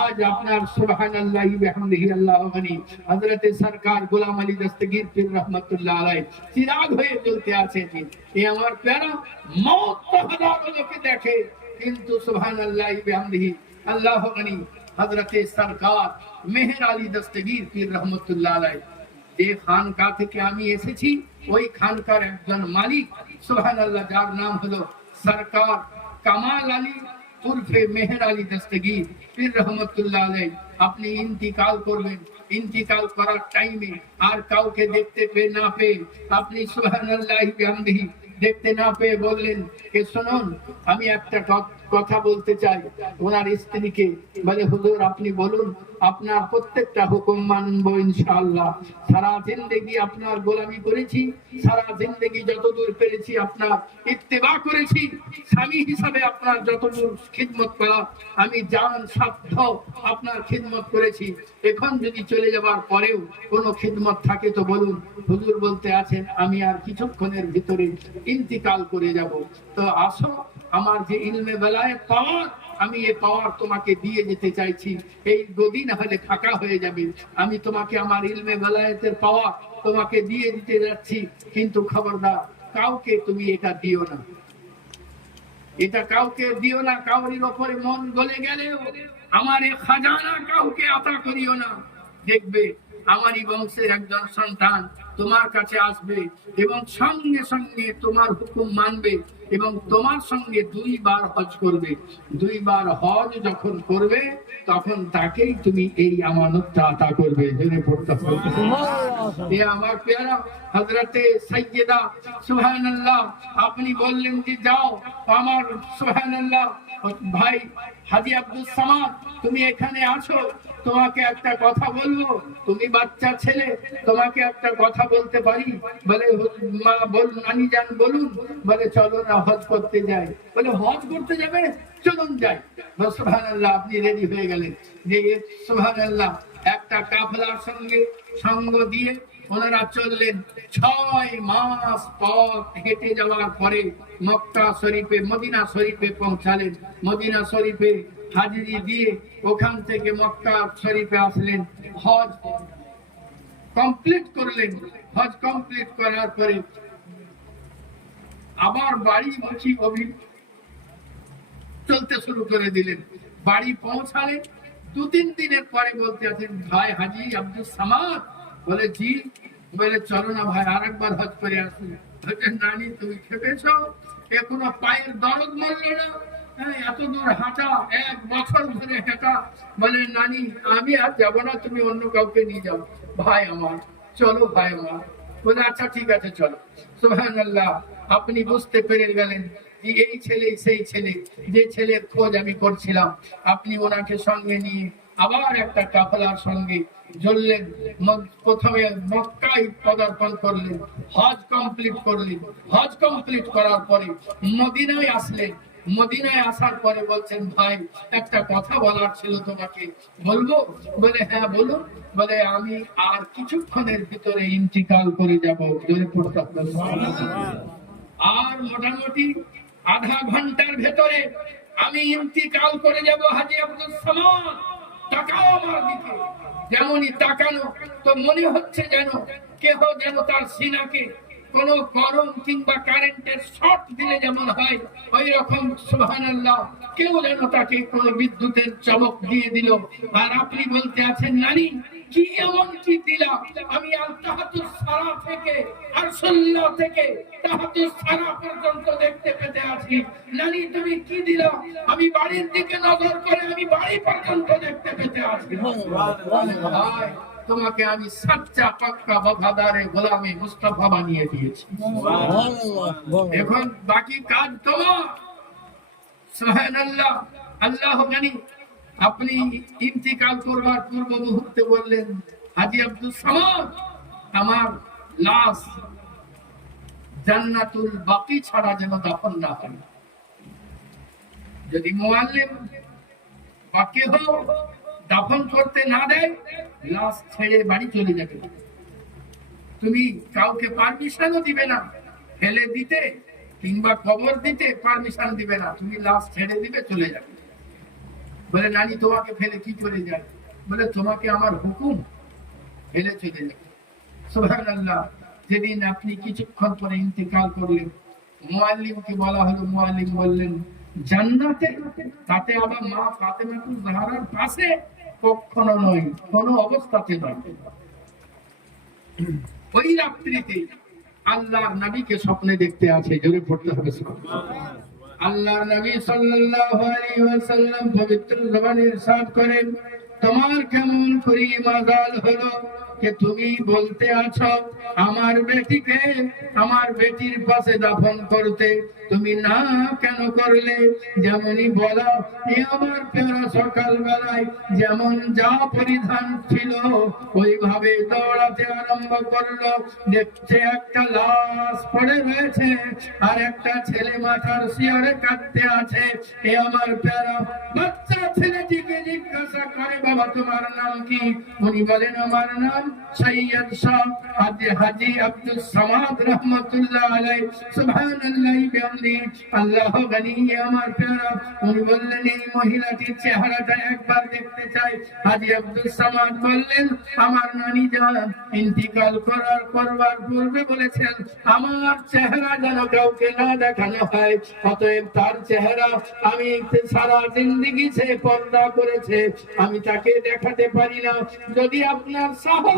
আজ আপনার বিহামদিহি, আল্লাহু সরকার গোলাম আলী দস্তগীর পীর রহমাতুল্লাহ আলাইহি চিরাগ হয়ে জ্বলতে আছে জি এ আমার প্যারা মওত হাজারো লোকে দেখে। কিন্তু বিহামদিহি, আল্লাহু গনি, হযরত সরকার মেহের আলী দস্তগীর পীর রহমাতুল্লাহ আলাইহি, যে খানকা থেকে আমি এসেছি, ওই খানকার একজন মালিক, সুবহানাল্লাহ, যার নাম হলো সরকার কামাল আলী উর্ফে মেহের আলী দস্তগীর পীর রহমতুল্লাহ আলাই আপনি ইন্তিকাল করবেন ইন্তিকাল করার টাইমে আর কাউকে দেখতে পেয়ে না পেয়ে আপনি সুবহানাল্লাহি বিহামদিহি দেখতে না পেয়ে বললেন এ শুনুন আমি একটা ক- কথা বলতে চাই। ওনার স্ত্রীকে। বলে, হুজুর, আপনি বলুন, আপনার প্রত্যেকটা হুকুম মানবো ইনশাআল্লাহ। সারা জিন্দগি আপনার গোলামি করেছি, সারা জিন্দগি যতদূর পেরেছি আপনার ইত্তেবা করেছি। স্বামী হিসাবে আপনার যতদূর খিদমত করা, আমি জান সাধ্য আপনার খিদমত করেছি। এখন যদি চলে যাবার পরেও কোনো খিদমত থাকে তো বলুন। হুজুর বলতে আছেন, আমি আর কিছুক্ষণের ভিতরে ইন্তিকাল করে যাব। তো আসো আমার যে ইলমে বেলায় পাওয়ার, আমি এ পাওয়ার তোমাকে দিয়ে যেতে চাইছি। এই গদি না হলে ফাঁকা হয়ে যাবে। আমি তোমাকে আমার ইলমে বেলায়েতের পাওয়ার তোমাকে দিয়ে দিতে যাচ্ছি। কিন্তু খবরদার, কাউকে তুমি এটা দিও না। এটা কাউকে দিও না, কাউরির ওপরে মন গলে গেলেও আমার এ খাজানা কাউকে আতা করিও না। দেখবে, আমারই বংশের একজন সন্তান তোমার কাছে আসবে এবং সঙ্গে সঙ্গে তোমার হুকুম মানবে। এবং তোমার সঙ্গে দুইবার হজ করবে। দুইবার হজ যখন করবে তখন তাকেই তুমি এই আমানতটা আতা করবে। জেনে পড়তে। এ আমার পেয়ারা হজরতে সাইয়েদা সুবহানাল্লাহ আপনি বললেন যে যাও। আমার সুবহানাল্লাহ ভাই হাজি আব্দুল সামাদ তুমি এখানে আছো। তোমাকে একটা কথা বলব। তুমি বাচ্চা ছেলে তোমাকে একটা কথা বলতে পারি? বলে মা বলুন নানি যান বলুন। বলে চলো না হজ করতে যাই। বলে, হজ করতে যাবে? চলুন যাই। সুবহানাল্লাহ, আপনি রেডি হয়ে গেলেন। যে সুবহানাল্লাহ, একটা কাফলার সঙ্গে সঙ্গ দিয়ে ওনারা চললেন। ছয় মাস পথ হেঁটে যাওয়ার পরে মক্কা শরীফে, মদিনা শরীফে পৌঁছালেন। মদিনা শরীফে হাজিরি দিয়ে ওখান থেকে মক্কা শরীফে আসলেন। হজ কমপ্লিট করলেন। হজ কমপ্লিট করার পরে আবার বাড়ি মুখী অভি চলতে শুরু করে দিলেন। বাড়ি পৌঁছালেন। দু তিন দিনের পরে বলতে আছেন ভাই হাজি আব্দুল সামাদ। বলে জি। বলে চলো না ভাই আরেকবার হজ করে আসি। নানি তুমি খেপেছ? এখনও পায়ের দরদ মরল না? হ্যাঁ, এত দূর হাঁটা এক বছর ধরে হাঁটা। বলে নানি আমি আর যাব না তুমি অন্য কাউকে নিয়ে যাও। ভাই আমার চলো ভাই আমার। বলে আচ্ছা ঠিক আছে, চলো। সোহান আপনি বুঝতে পেরে গেলেন যে এই ছেলে, সেই ছেলে, যে ছেলের খোঁজ আমি করছিলাম। আপনি ওনাকে সঙ্গে নিয়ে আবার একটা কাফলার সঙ্গে জ্বললেন প্রথমে মক্কায় পদার্পণ করলেন, হজ কমপ্লিট করলেন। হজ কমপ্লিট করার পরে মদিনায় আসলেন। মদিনায় আসার পরে বলছেন, ভাই, একটা কথা বলার ছিল তোমাকে। বলব? বলে হ্যাঁ বলুন বলে, আমি আর কিছুক্ষণের ভিতরে ইন্তিকাল করে যাব আর মোটামুটি আধা ঘণ্টার ভেতরে আমি ইন্তিকাল করে যাব হাজি আব্দুল সামাদ। তাকাও আমার দিকে। যেমনই তাকানো, তো মনে হচ্ছে যেন কেহ যেন তার সিনাকে কোন গরম কিংবা কারেন্টের শর্ট দিলে যেমন হয় ওই রকম সুবহানাল্লাহ কেউ যেন তাকে কোন বিদ্যুতের চমক দিয়ে দিল। আর আপনি বলতে আছেন নানি কি এমন কি দিলা? আমি আল তাহাতুর সারা থেকে আর থেকে তাহাতুর সারা পর্যন্ত দেখতে পেতে আছি। নানি তুমি কি দিলা? আমি বাড়ির দিকে নজর করে আমি বাড়ি পর্যন্ত দেখতে পেতে আছি। তোমাকে আমি সাচ্চা পাক্কা বফাদারে গোলামে মুস্তাফা বানিয়ে দিয়েছি। এখন বাকি কাজ তোমার। সুবহানাল্লাহ। আল্লাহ জানি আপনি ইন্তিকাল করবার পূর্ব মুহূর্তে বললেন হাজি আব্দুল সামাদ আমার লাশ জান্নাতুল বাকি ছাড়া যেন দাফন না হয়। যদি মোয়াল্লিম বা হোক দাফন করতে না দেয় লাশ ছেড়ে বাড়ি চলে যাবে। তুমি কাউকে পারমিশনও দিবে না। ফেলে দিতে কিংবা কবর দিতে পারমিশন দিবে না। তুমি লাশ ছেড়ে দিবে, চলে যাবে। বলে, নানি, তোমাকে ফেলে কি করে যায়? বলে, তোমাকে আমার হুকুম ফেলে চলে যাবে। সুবহানাল্লাহ, যেদিন আপনি কিছুক্ষণ পরে ইন্তেকাল করলেন, মুআল্লিমকে বলা হলো, মুআল্লিম বললেন, জান্নাতে, তাতে আবার মা ফাতেমাতুল জাহরার পাশে কখনো নয়, কোনো অবস্থাতে নয়। ওই রাত্রিতে আল্লাহর নবীকে স্বপ্নে দেখতে আছে, জোরে পড়তে হবে আল্লাহ নবী সাল্লাল্লাহু আলাইহি ওয়াসাল্লাম পবিত্র জবানে ইরশাদ করেন, তোমার কেমন করি মাজাল হলো? যে তুমি বলতে আছো, আমার বেটিকে, আমার বেটির পাশে দাফন করতে। তুমি না কেন করলে? যেমনই বলা, এ আমার পেয়ারা সকাল বেলায় যেমন যা পরিধান ছিল, ওইভাবে দৌড়াতে আরম্ভ করল। দেখছে একটা লাশ পড়ে রয়েছে, আর একটা ছেলে মাথার শিয়রে কাঁদতে আছে। এ আমার পেয়ারা বাচ্চা ছেলেটিকে জিজ্ঞাসা করে, বাবা, তোমার নাম কি? উনি বলেন, আমার নাম আমার ইন্তিকাল করার করবার পূর্বে বলেছেন, আমার চেহারা যেন কাউকে না দেখানো হয়, অতএব তার চেহারা আমি সারা জিন্দগি সে পর্দা করেছে। আমি তাকে দেখাতে পারি না। যদি আপনার সাহস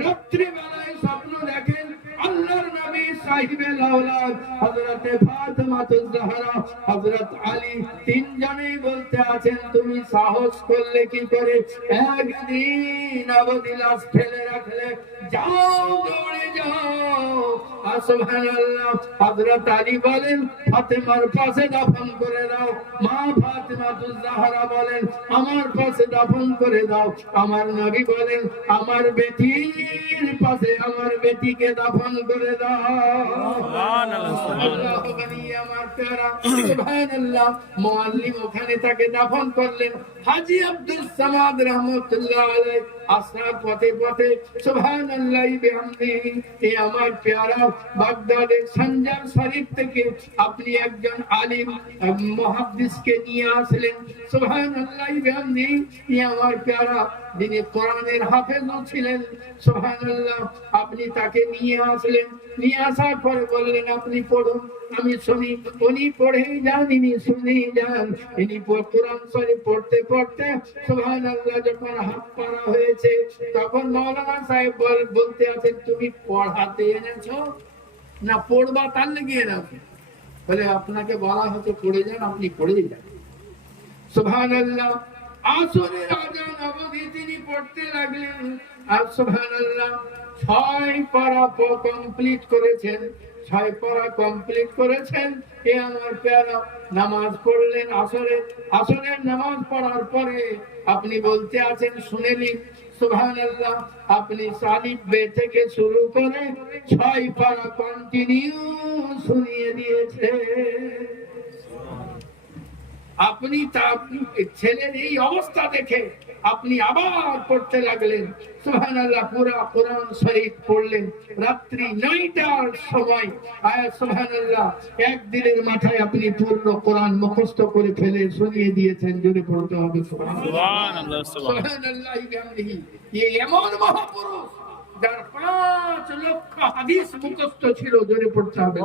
রাত্রি বেলায় স্বপ্ন দেখেন আল্লাহর নবী সাহিবে লাউলাদ হযরতে ফাতেমাতুজ জাহরা হযরত আলী তিনজনেই বলতে আছেন, তুমি সাহস করলে কি করে? একদিন লাশ ফেলে রাখলে। যাও, দৌড়ে যাও। সুবহানাল্লাহ, হযরত আলী বলেন, ফাতেমার পাশে দাফন করে দাও। মা ফাতেমাতুজ জাহরা বলেন, আমার পাশে দাফন করে দাও। আমার নবী বলেন, আমার বেটির পাশে আমার বেটিকে দাফন করে দাও আল্লাহ গনি আমার প্যারা সুবহানাল্লাহ মুআল্লিম ওখানে তাকে দাফন করলেন হাজী আব্দুল সামাদ রহমাতুল্লাহ আলাইহি আসার পথে পথে আমার প্যারা বাগদাদের সঞ্জার শরীফ থেকে আপনি একজন আলিম নিয়ে আসলেন। আমার যিনি কোরআনের ছিলেন, সুবহানাল্লাহ, আপনি তাকে নিয়ে আসলেন। নিয়ে আসার পরে বললেন, আপনি পড়ুন। আমি শুনি, উনি পড়েই যান, ইনি শুনেই যান। ইনি কোরআন শরীফ পড়তে পড়তে সুবহানাল্লাহ যখন হাত পাড়া হয়েছে, তখন মৌলানা সাহেব বলতে আছেন, তুমি পড়াতে এনেছো? না পড়বা তার লেগে এনেছো? বলে, আপনাকে বলা হতো পড়ে যান, আপনি পড়েই যান। সুবহানাল্লাহ। আসরের আজান অবধি তিনি পড়তে লাগলেন। আর সুবহানাল্লাহ, ছয় পারা কমপ্লিট করেছেন। ছয় পারা কমপ্লিট করেছেন। এ আমার প্যারা, নামাজ পড়লেন আসরে। আসরের নামাজ পড়ার পরে আপনি বলতে আছেন, শুনে নিন আপনি বে থেকে শুরু করে ছয় পারা কন্টিনিউ শুনিয়ে দিয়েছে আপনি তার ছেলের এই অবস্থা দেখে আপনি আবার পড়তে লাগলেন। সুবহানাল্লাহ পুরা কোরআন শরীফ পড়লেন। রাত্রি নয়টার সময়। আয়াত সুবহানাল্লাহ একদিনের মাথায় আপনি পূর্ণ কোরআন মুখস্থ করে ফেলে শুনিয়ে দিয়েছেন যদি পড়তে হবে এমন মহাপুরুষ যার পাঁচ লক্ষ হাদিস মুখস্থ ছিল জোরে পড়তে হবে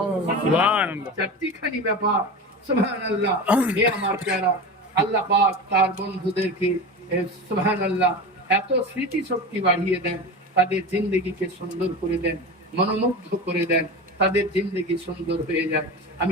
চারটিখানি ব্যাপার সুবহানাল্লাহ। হে আমার প্যারা। আল্লাহ পাক তার বন্ধুদেরকে এ, সুবহানাল্লাহ এত স্মৃতিশক্তি বাড়িয়ে দেন তাদের জিন্দগিকে সুন্দর করে দেন মনোমুগ্ধ করে দেন তাদের জিন্দগি সুন্দর হয়ে যায়। আমি